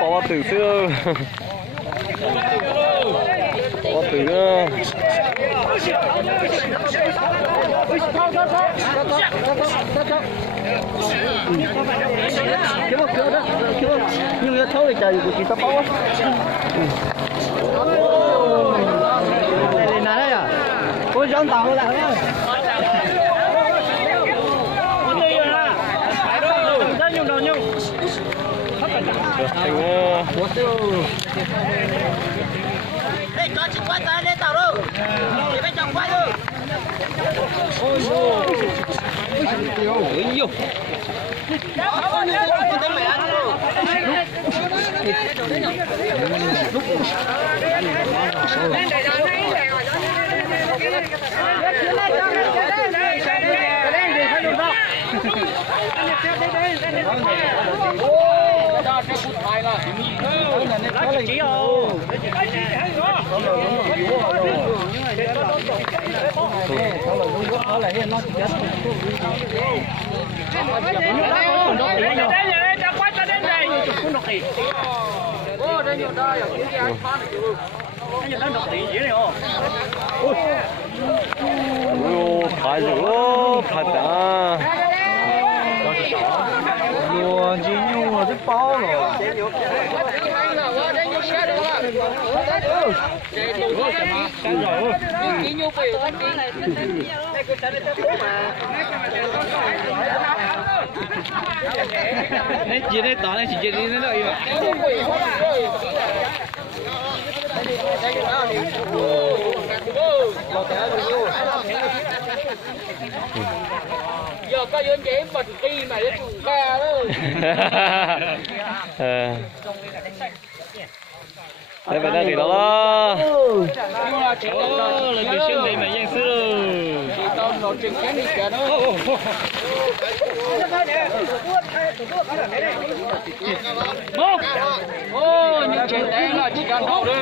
bỏ từ xưa bỏ từ nhưng mà thôi trời của chị tao bao đây này à ôi giòn tàu lại đó đây có chỉ quay tay lên tàu đâu thì phải chồng quay thôi ôi vô phải rồi phải đã mua chỉ mua cái bao rồi nên chỉ để tỏ nên chỉ để đi nó đợi mà giờ có dân chế bật đi mà để chủ ca đó đây phải thì đó là cái chuyện gì mà dân sư tao nói chuyện cái gì cả đó ô những chuyện đấy là chỉ cần hậu đi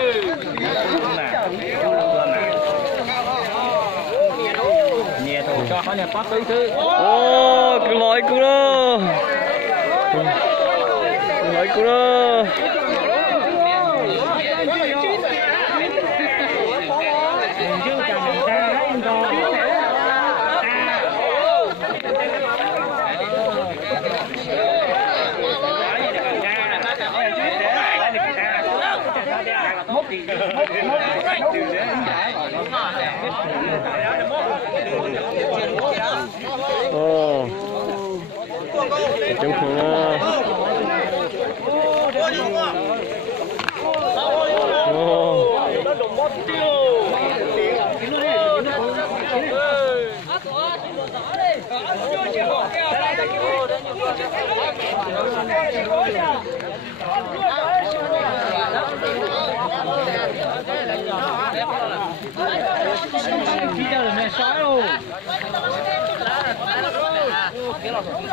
nhẹ thôi cho họ nhà phát tới thứ ô cứ nói cứ đó nói cứ đó ồ trong phòng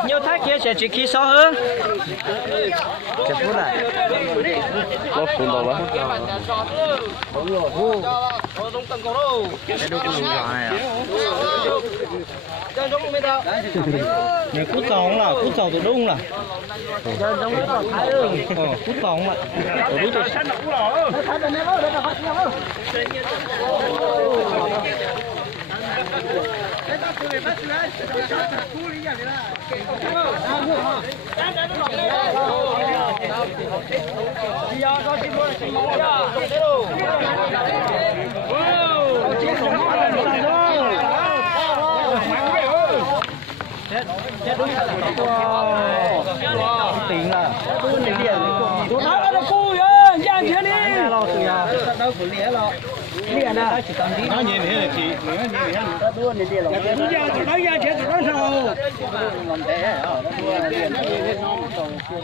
nhiều thác kia sẽ chỉ khi sao hơn chả phút này nó phun đâu đó đúng rồi cái đôi con gà này à này cút sòng là cút sòng từ đúng là cút sòng mà đúng rồi tiền là tiền điện nó nói là cùi ơi giang thế đi lo từ nhà đâu của lía lo lía na chỉ tầm đi nó nhìn thế là chị nó nhìn thế là đua đi tiền rồi bây giờ tụi nó giang thế tụi nó sao làm thế hả đua tiền nó hết nó còn chưa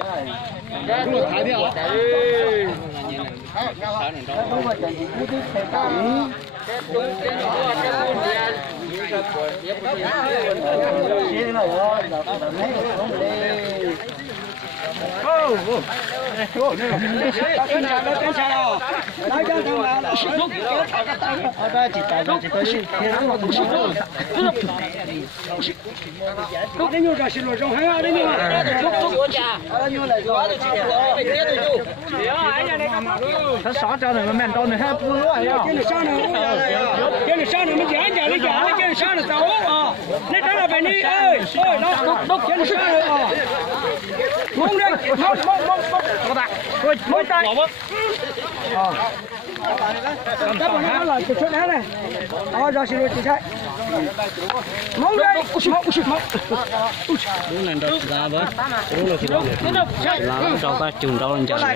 ได้đua thái đi hả đúng rồi chẳng chỉ cứ thích thế cả đúng cái đua cái buôn tiền cái này thôi là mấy cái không đi 他啥长那个面到那还不乱呀？给你上那，给你上那么讲讲的讲的，给你上那走啊！那咱俩本地哎，都给你上来啊！蒙着，老大，蒙着，老婆，啊，咱把那个就出来了，啊，让媳妇去开，蒙着，cho ba chừng đâu lên chừng đó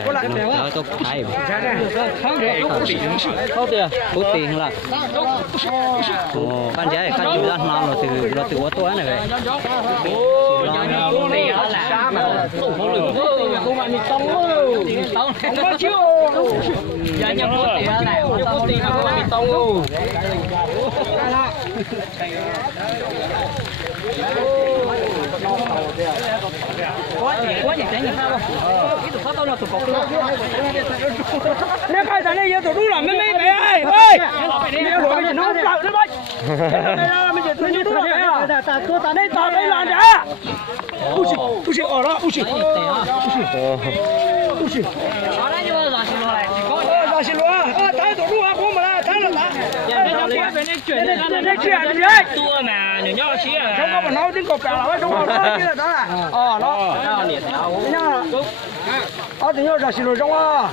tôi thấy có tiền có tiền là con trai con chịu ra nào là từ quá tối này vậy那看咱那也走路了，没哎，你要说你能干什么？那没就你多少呀？那咋没拦着？不是，哦了，不是。让西罗啊，咱走路啊，我们来，咱了来。那这样子多嘛，你要去啊？什么不脑筋搞白了，什么脑筋了，当然。哦，那你呢？啊，等下让西罗上啊。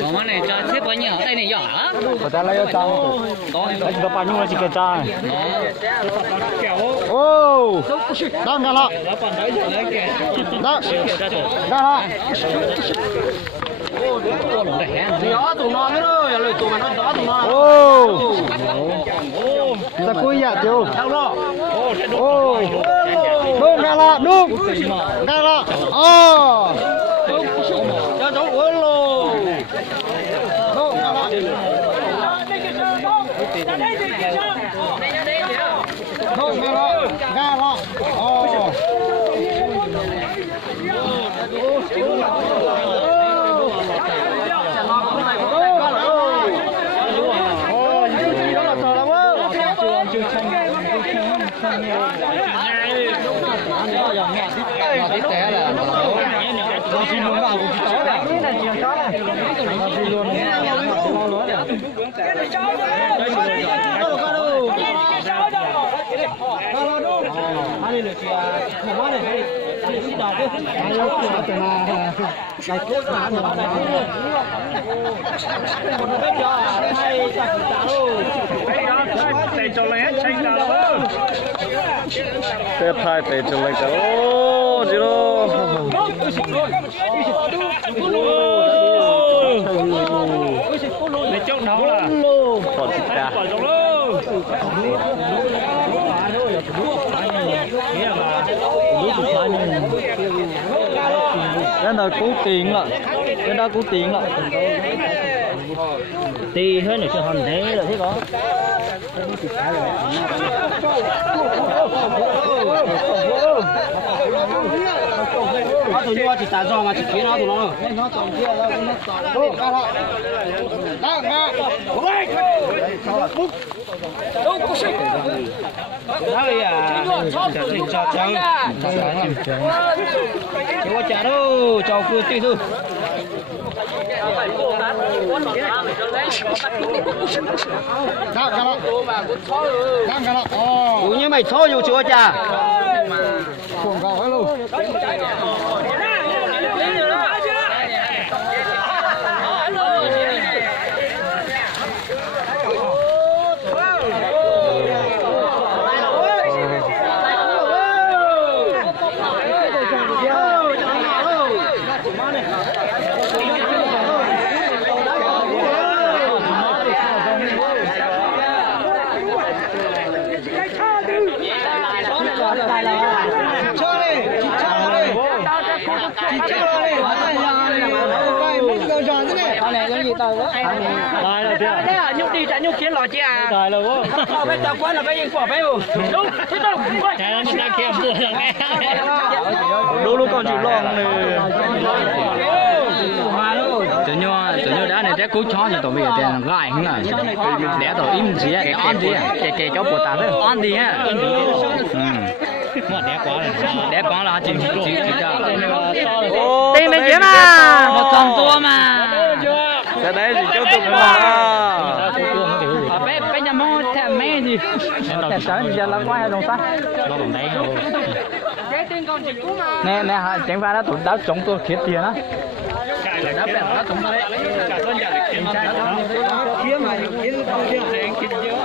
còn món này cho xếp bao nhiêu đây này nhỏ lắm người ta lấy trăng nó bao nhiêu là chỉ cái trăng ô đang ra lọ đang nhỏ tụi nó mới rồi, lời tụi nó nhỏ tụi nó. ô ta cúi dạ chú ô đúng ra lọ đúng ra lọ ô cho cháu uống luôn. đúng ra lọ đúng ra lọ ô Tết hai Tết trở lại cả ô gì đâu Để chốt nó là còn thịt gà cái nào cố tiền là cái đó cố tiền là thì thế này sẽ hoàn thế là thế có tụi nó chỉ tạt rau mà chỉ kiếm nó tụi nó trồng kia nó trồng đây à cho trắng chỉ có chả đâu cho cứ tí thôi ủa như mày xó vô chưa chả cuồng cầu hết luôn Lại rồi chưa? Thế à, nhúc đi chạy nhúc khiến lò chị à. Lại rồi quá. Sao bây giờ quán là bây giờ quả bé rồi. Đúng, thế đâu. Chạy nó đang kêu vừa là nghe. Đôi lúc còn chịu lòng này. Tự nhiên đã này trái cú chó cho tụi mình tiền gài không à, để tụi im gì á, on gì á, kể cho bột tạt thôi, on gì á, đẻ quá là chỉ cho, Tiền này kiếm à, 100 tua mà, cái đấy thì cho tụi mà. bây giờ mua thèm mẹ gì, Thèm sáng giờ là quay đồng sát. Nè nè, chẳng phải là tụi đã chống tôi khiết tiền á. Đã bèn nó chống tôi đấy. Kiếm mà kiếm tao chưa thành kiếm chưa.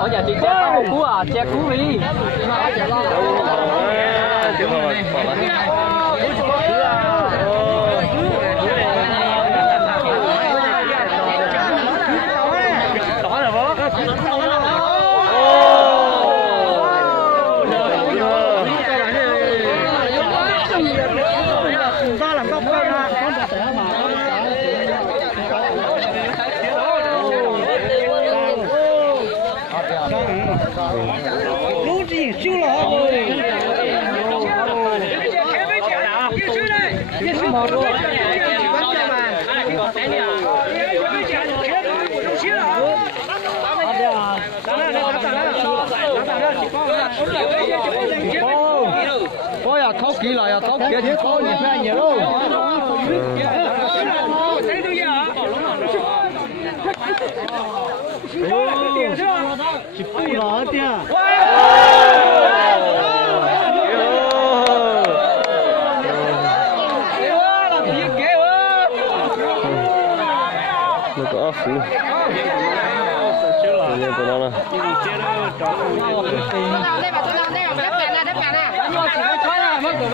Ôi giờ chị che tao cú à, che cú đi. Ôi à, thấu kỹ lại à, thấu kỹ thế có nhiều phe nhiều đâu. Chỉ phụ nó tia. Nó có phủ. Nó có nó nè.